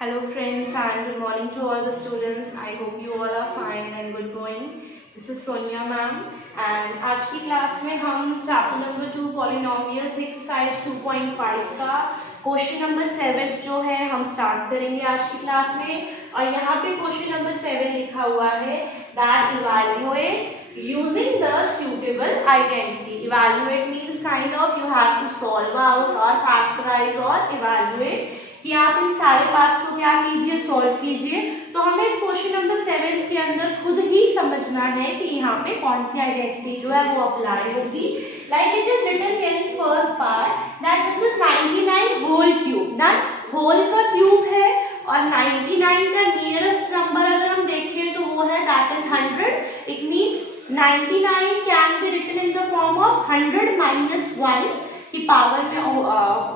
Hello friends and good morning to all the students. I hope you all are fine and good going. This is Sonia ma'am and आज की class में हम chapter number 2 polynomials exercise 2.5 का question number 7 जो है हम start करेंगे आज की क्लास में। और यहाँ पे क्वेश्चन नंबर 7 लिखा हुआ है that evaluate using the suitable identity. Evaluate means kind of you have to solve out or factorize or evaluate कि आप इन सारे पार्ट्स को क्या कीजिए, सॉल्व कीजिए। तो हमें इस क्वेश्चन नंबर 7 के अंदर खुद ही समझना है कि यहाँ पे कौन सी आइडेंटिटी जो है वो अप्लाई होगी। Like it is written in first part that this is 99 whole cube. ना होल का क्यूब है और 99 का नियरेस्ट नंबर अगर हम देखें तो वो है that is 100। It means 99 can be written in the form of 100 minus 1 की पावर में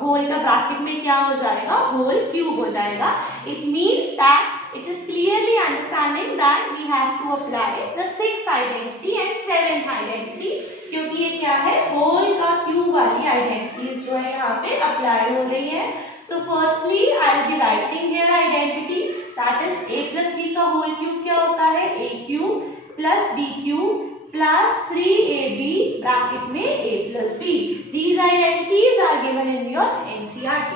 होल का ब्रैकेट में क्या हो जाएगा, होल क्यूब हो जाएगा। It means that it is clearly understanding that we have to apply the 6th identity and 7th identity, क्योंकि ये क्या है, होल का क्यूब वाली आइडेंटिटीज जो है यहाँ पे अप्लाई हो रही है। So firstly I will be writing here identity that is a plus b का होल क्यूब क्या होता है, a cube plus b cube plus 3ab bracket में a plus b। These identities are given in your NCERT.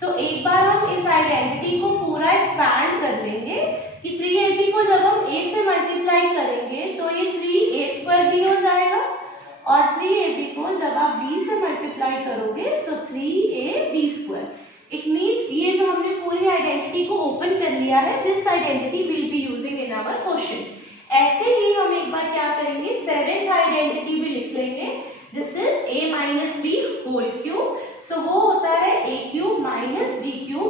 So एक बार हम इस identity को पूरा एक्सपैंड कर लेंगे कि 3ab को जब हम a से मल्टीप्लाई करेंगे तो ये 3a² हो जाएगा और 3ab को जब आप b से मल्टीप्लाई करोगे सो 3ab²। इट मीन्स ये जो हमने पूरी आइडेंटिटी को ओपन कर लिया है, this identity will be using in our question. ऐसे ही हम एक बार क्या करेंगे, 7th आइडेंटिटी भी लिख लेंगे। This is a minus B whole cube. So वो होता है a cube minus B cube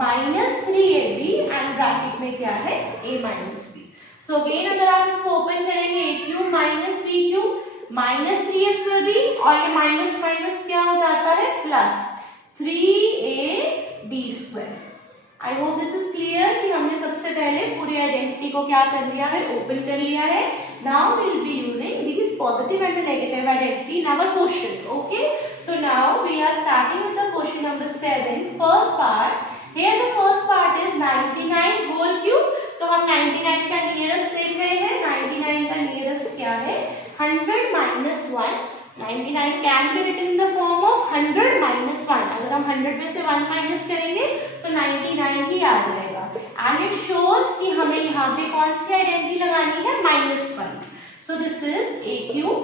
minus 3ab and bracket में क्या है, a minus B. So again अगर आप इसको ओपन करेंगे, a cube minus B cube minus 3a² और ये माइनस माइनस क्या हो जाता है, plus 3ab²। I hope this is clear कि हमने सबसे पहले पूरी आइडेंटिटी को क्या कर लिया है, ओपन कर लिया है। Now we will be using this positive and negative identity in our question. Okay, so now we are starting with the question number 7 first part. Here the first part is 99 whole cube. तो हम 99 का nearest देख रहे हैं। 99 का nearest क्या है, 100 minus 1। 99 can be written in the form of 100 minus 1। अगर हम 100 में से 1 माइनस करेंगे तो 99 ही आ जाएगा। एंड इट शोज कि हमें यहाँ पे कौन सी आइडेंटिटी लगानी है, -1। So this is a cube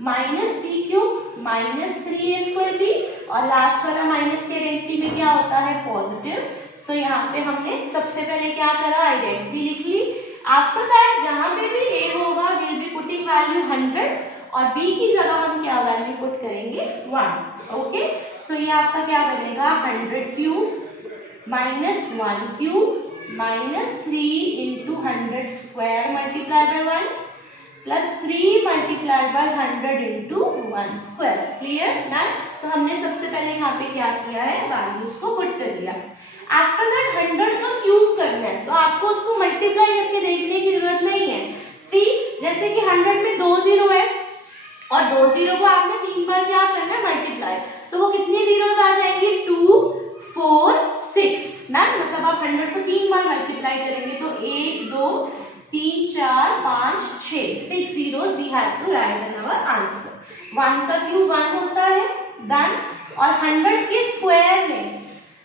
minus B cube minus 3a² और लास्ट वाला माइनस की आइडेंटिटी में क्या होता है, पॉजिटिव। सो यहाँ पे हमने सबसे पहले क्या करा, आइडेंटिटी लिख ली। आफ्टर दैट जहां पे भी a होगा विल बी पुटिंग वैल्यू 100 और b की जगह हम क्या वैल्यू पुट करेंगे, 1। ओके, सो ये आपका क्या बनेगा, 100 cube minus 1 cube minus 3 into 100 square multiply by 1 plus 3 multiply by 100 into 1 square. Clear ना। तो हमने सबसे पहले यहाँ पे क्या किया है, वैल्यूज को पुट कर दिया। आफ्टर दैट 100 का क्यूब करना है तो आपको उसको मल्टीप्लाई करके देखने की जरूरत नहीं है। सी जैसे कि 100 में 2 जीरो है और 2 जीरो को आपने 3 बार क्या करना है, मल्टीप्लाई। तो वो कितनी जीरोस आ जाएंगे, 2 4 6 ना। मतलब आप 100 को 3 बार मल्टीप्लाई करेंगे तो 1 2 3 4 5 6 6 zeros we have to write in our answer। 1 का क्यूब 1 होता है, डन। और 100 के स्क्वायर में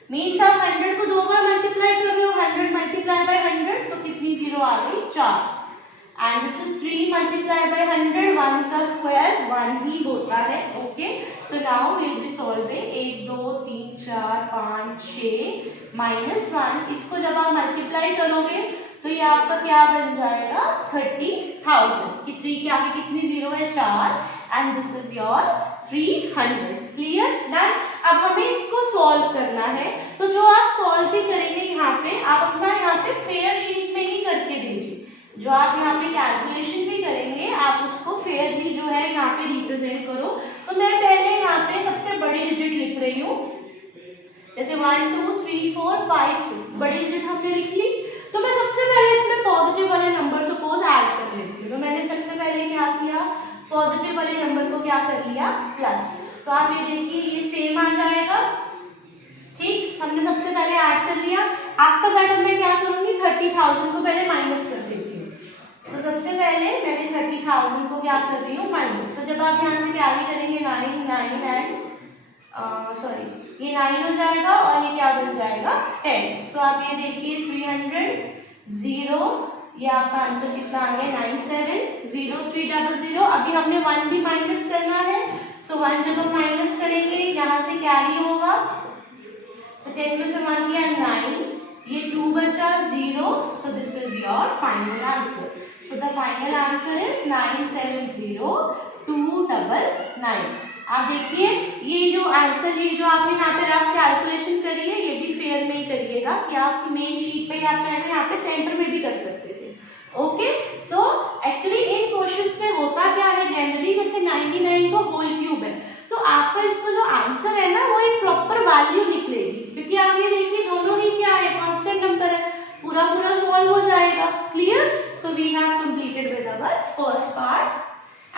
मीन्स आप 100 को 2 बार मल्टीप्लाई कर रहे हो, 100 मल्टीप्लाई बाय 100 तो कितनी जीरो आ गई, 4। And this is 3 multiply by 100, 1 का स्क्वायर 1 ही होता है। Okay, so now we will be solving 1 2 3 4 5 6 minus 1। इसको जब आप मल्टीप्लाई करोगे तो ये आपका क्या बन जाएगा, 30,000 कि 3 के आगे कितनी जीरो है, 4 and this is your 300। Clear done. अब हमें इसको सॉल्व करना है तो जो आप सॉल्व भी करेंगे यहाँ पे, आप अपना यहाँ पे फेयर शीट में ही करके दीजिए। जो आप यहाँ पे कैलकुलेशन भी करेंगे आप उसको फेयरली जो है यहाँ पे रिप्रेजेंट करो। तो मैं पहले यहाँ पे सबसे बड़ी डिजिट लिख रही हूँ, जैसे 1 2 3 4 5 6 बड़ी डिजिट हमने लिख ली। तो मैं सबसे पहले इसमें पॉजिटिव वाले नंबर सपोज ऐड कर लेती हूँ। तो मैंने सबसे पहले क्या किया, पॉजिटिव वाले नंबर को क्या कर लिया, प्लस। तो आप ये देखिए ये सेम आ जाएगा, ठीक। हमने सबसे पहले ऐड कर लिया। आफ्टर दैट अब मैं क्या करूंगी, 30,000 को पहले माइनस कर देती हूँ। तो सबसे पहले मैंने 30,000 को क्या कर रही हूँ, माइनस। तो जब आप यहाँ से कैरी करेंगे 9 एंड सॉरी ये 9 हो जाएगा और ये क्या बन जाएगा 10। सो आप ये देखिए 300 0, ये आपका आंसर कितना आ गया 970300। अभी हमने 1 भी माइनस करना है। सो 1 जब हम माइनस करेंगे यहाँ से कैरी होगा। सो 10 में से 1 गया 9, ये 2 बचा 0। So this will be your final answer. So the final answer is 970299। आप देखिए ये जो आंसर, ये जो आपने यहाँ पे रफ कैलकुलेशन करी है, ये भी फेयर में ही करिएगा कि आप मेन शीट पे आप चाहे यहाँ पे सेंटर में भी कर सकते थे। Okay, so actually in questions में होता क्या है, जनरली जैसे 99 को होल क्यूब है तो आपका इसका जो आंसर है ना वो एक प्रॉपर वैल्यू निकलेगी, क्योंकि आप ये देखिए दोनों ही क्या है, कांस्टेंट नंबर है, पूरा पूरा सॉल्व हो जाएगा। Clear? So we have completed with our first part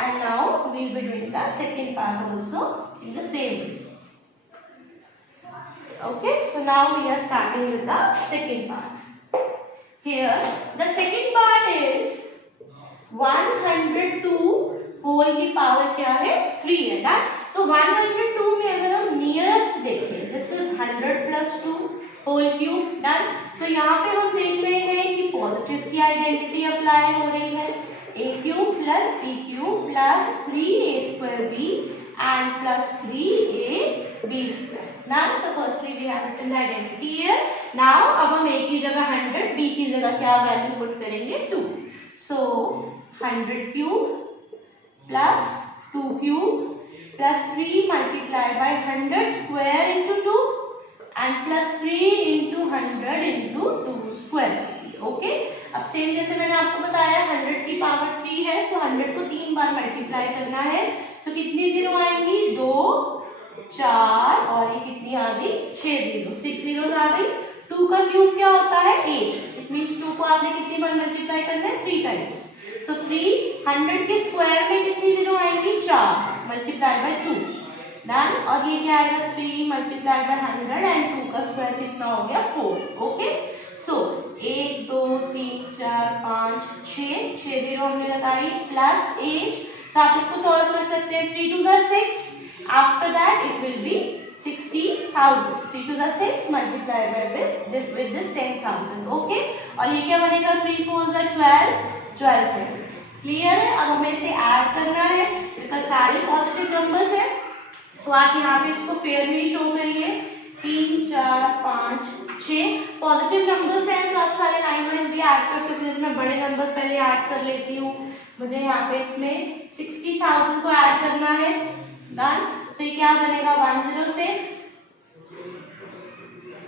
and now we will be doing the second part also in the same way. Okay, so now we are starting with the second part. Here the second part is 102 whole की power क्या है 3 है ना। तो 102 में अगर हम nearest देखें, this is 100 plus 2 whole cube done. So यहाँ पे हम देख रहे हैं कि पॉजिटिव की आइडेंटिटी अप्लाई हो रही है, a cube plus b cube plus 3a square b and plus 3ab square. Now, so firstly we have written the identity here. Now, अब हम a की जगह 100, b की जगह क्या वैल्यू पुट करेंगे 2. So 100 cube plus 2 cube plus 3 multiplied by 100 square into 2 and plus 3 into 100 into 2 square. Okay, अब same जैसे मैंने आपको बताया 100 की पावर 3 है, सो 100 को 3 बार मल्टीप्लाई करना है। सो कितनी जीरो आएंगी 2 4 और ये कितनी आ गई 6 जीरो, 6 जीरो आ गई। 2 का क्यूब क्या होता है 8, इट मींस 2 को आपने कितनी बार मल्टीप्लाई करना है 3 टाइम्स। सो 300 के स्क्वायर में कितनी जीरो आएंगी 4 मल्टीप्लाई बाय 2 डन। और ये क्या आएगा 3 मल्टीप्लाई बाय 100 एंड 2 का स्क्वायर कितना हो गया 4। ओके, सो 1 2 3 4 5 6 जीरो हमने लगाई प्लस 8। तो आप इसको सॉल्व कर सकते हैं 3 to the 6, after that it will be 60,000। 3 to the 6 multiply by with this 10,000। Okay, और ये क्या बनेगा 3 4 12। क्लियर है? अब हमें इसे ऐड करना है बिकॉज सारे पॉजिटिव नंबर्स है। सो आप यहाँ पे इसको फेयर में शो करिए 3 4 5 6 पॉजिटिव नंबर्स हैं, तो आप सारे लाइन वाइज भी ऐड कर सकते हैं। मैं बड़े नंबर्स पहले ऐड कर लेती हूँ। मुझे यहाँ पे इसमें 60,000 को ऐड करना है डन। सो ये क्या बनेगा 106।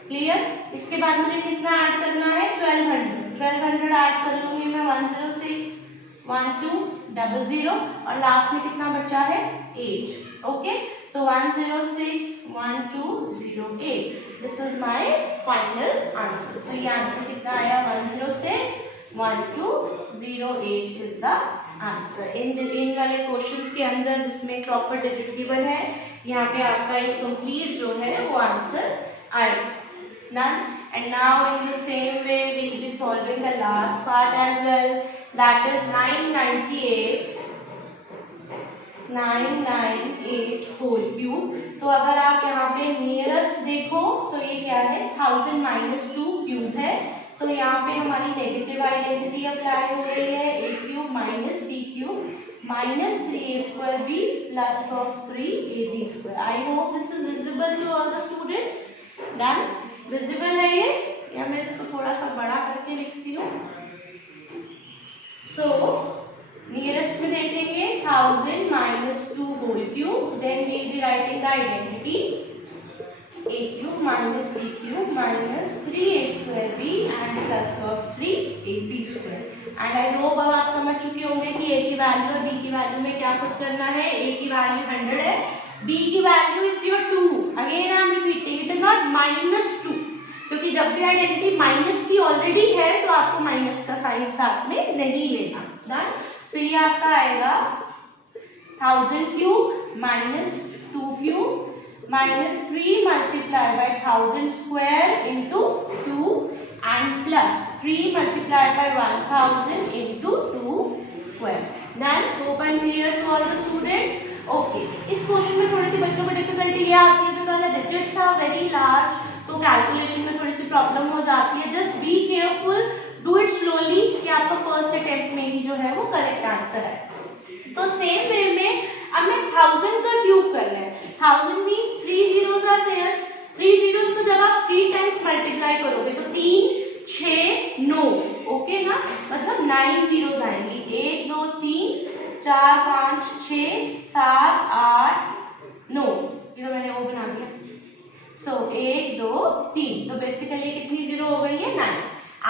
क्लियर? इसके बाद मुझे कितना ऐड करना है 1200 ऐड कर लूंगी मैं 106 1200 और लास्ट में कितना बचा है 8। Okay, so 1061208, this is my final answer. So ये आंसर कितना आया 1061208 is the answer. इन वाले क्वेश्चंस के अंदर जिसमें प्रॉपर डिजिट गिवन है, यहाँ पे आपका इनकम्प्लीट जो है वो आंसर आएगा। None. And now in the same way we will be solving the last part as well, that is 998 whole cube. तो अगर आप यहाँ पे नियरेस्ट देखो तो ये क्या है 1000 minus 2 क्यूब है। सो यहाँ पे हमारी नेगेटिव आइडेंटिटी अप्लाई हो रही है, a cube minus b cube minus 3a square b plus of 3ab square. I hope this is visible to all the students. Done? Visible है ये, या मैं इसको थोड़ा सा बड़ा करके लिखती हूँ। सो नियरेस्ट में देखेंगे 1000 minus 2 whole cube, then we will be writing the identity a cube minus b cube minus 3a square b and plus of 3ab square. And I hope अब आप समझ चुके होंगे कि a की वैल्यू और b की वैल्यू में क्या पुट करना है। a की वैल्यू 100 है, b की value is your 2। Again I am repeating, it is not -2, क्योंकि जब भी आइडेंटिटी माइनस की ऑलरेडी है तो आपको माइनस का साइन साथ में नहीं लेना। डन। सो ये आपका आएगा 1000 cube minus 2 cube minus 3 multiplied by 1000 square into 2 and plus 3 multiplied by 1000 into 2 square. Then open clear to all the students. Okay, इस क्वेश्चन में थोड़ी सी बच्चों को डिफिकल्टी ये आती है because the digits are very large, तो कैलकुलेशन में थोड़ी सी प्रॉब्लम हो जाती है. Just be careful, do it slowly कि आपका फर्स्ट अटेम्प्ट में ही जो है वो करेक्ट आंसर है. तो सेम वे में अब मैं 1000 का क्यूब करना है. 1000 means 3 zeros are there. 3 zeros को जब आप 3 टाइम्स मल्टीप्लाई करोगे तो 3 6 9, ओके ना, मतलब 9 zeros आएंगी. 1 2 3 4 5 6 7 8 9, ये तो मैंने वो बना दिया. सो 1 2 3, तो बेसिकली कितनी जीरो हो गई है 9.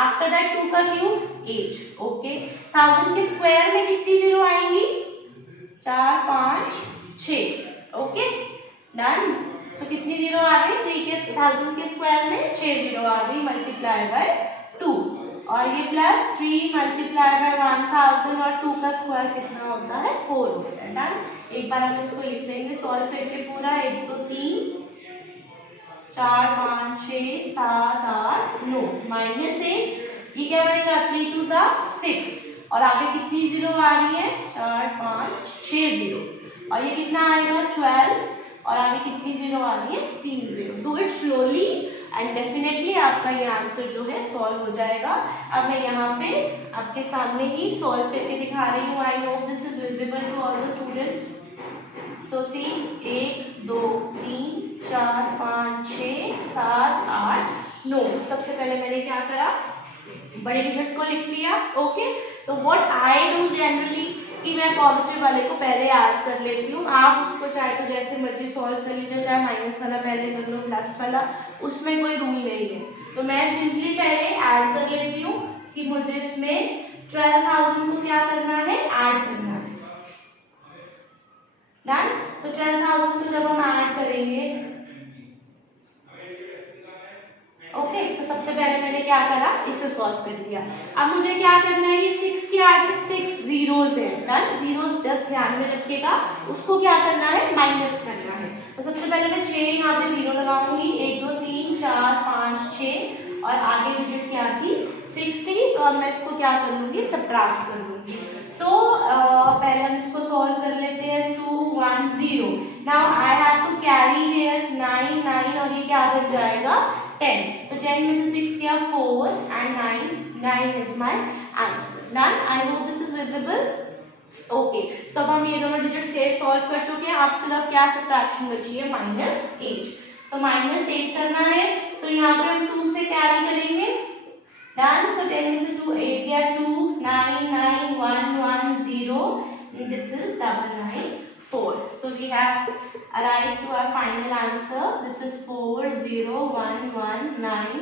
आफ्टर दैट 2 का क्यूब 8, ओके. 1000 के स्क्वायर में कितनी जीरो आएंगी 4 5 6, ओके डन. सो कितनी जीरो आ गई 3 के 1000 के स्क्वायर में 6 जीरो आ गई मल्टीप्लाई बाय 2, और ये प्लस 3 मल्टीप्लाई बाय 1000 और 2 का स्क्वायर कितना होता है 4 होता है. डन. एक बार हम इसको लिख लेंगे सॉल्व करके पूरा. 1 2 3 4 5 6 7 8 9 माइनस 1, ये क्या बनेगा 3 2 6, और आगे कितनी जीरो आ रही है 4 5 6 जीरो, और ये कितना आएगा 12, और आगे कितनी जीरो आ रही है 3 zero. Do it slowly and definitely आपका ये आंसर जो है सॉल्व हो जाएगा. अब मैं यहाँ पे आपके सामने ही सॉल्व करके दिखा रही हूँ. I hope this is visible to all the students. So see 1 2 3 4 5 6 7 8 9. सबसे पहले मैंने क्या करा, बड़े डिजिट को लिख लिया. ओके, तो व्हाट आई डू जनरली कि मैं पॉजिटिव वाले को पहले ऐड कर लेती हूँ. आप उसको चाहे तो जैसे मर्जी सॉल्व कर लीजिए, चाहे माइनस वाला पहले कर लो प्लस वाला, उसमें कोई रूल नहीं है. तो मैं सिंपली पहले ऐड कर लेती हूँ कि मुझे इसमें 12,000 को क्या करना है ऐड करना है. डन. सो 12,000 को जब हम ऐड करेंगे, ओके, तो सबसे पहले मैंने क्या करा इसे सॉल्व कर दिया. अब मुझे क्या करना है, ये 6 के आगे 6 जीरोस है. डन. जीरोस जस्ट ध्यान में रखिएगा, उसको क्या करना है माइनस करना है. तो सबसे पहले मैं 6 यहाँ पे जीरो लगाऊंगी. 1 2 3 4 5 6, और आगे डिजिट क्या थी 6 थी, तो अब मैं इसको क्या कर लूंगी सब्ट्रैक्ट कर लूंगी. सो पहले हम इसको सॉल्व कर लेते हैं. 2 1 0. Now I have to carry here 9 9, और ये क्या बन जाएगा 10. तो 10 में से 6 किया 4 and 9 is my answer. Done. I hope this is visible. Okay, so अब हम ये दोनों डिजिट से सॉल्व कर चुके हैं. अब सिर्फ क्या सब्ट्रैक्शन बची है -8. सो -8 करना है. सो यहाँ पे हम 2 से कैरी करेंगे. डन. सो 10 में से 2 8 गया 2 9 9 1 1 0. This is 9 4. So we have arrived to our final answer. This is 4 0 1 1 9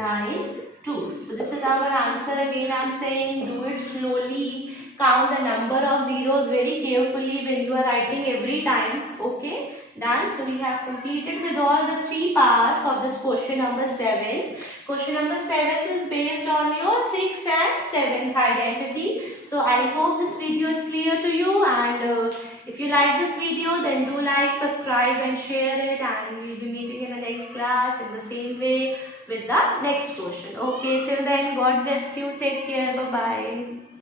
9 2. So this is our answer. Again I'm saying do it slowly. Count the number of zeros very carefully when you are writing every time. Okay. Done. So we have completed with all the 3 parts of this question number 7. Question number 7 is based on your 6th and 7th identity. So I hope this video is clear to you, and if you like this video then do like, subscribe and share it, and we will be meeting in the next class in the same way with the next question. Okay, till then God bless you. Take care. Bye bye.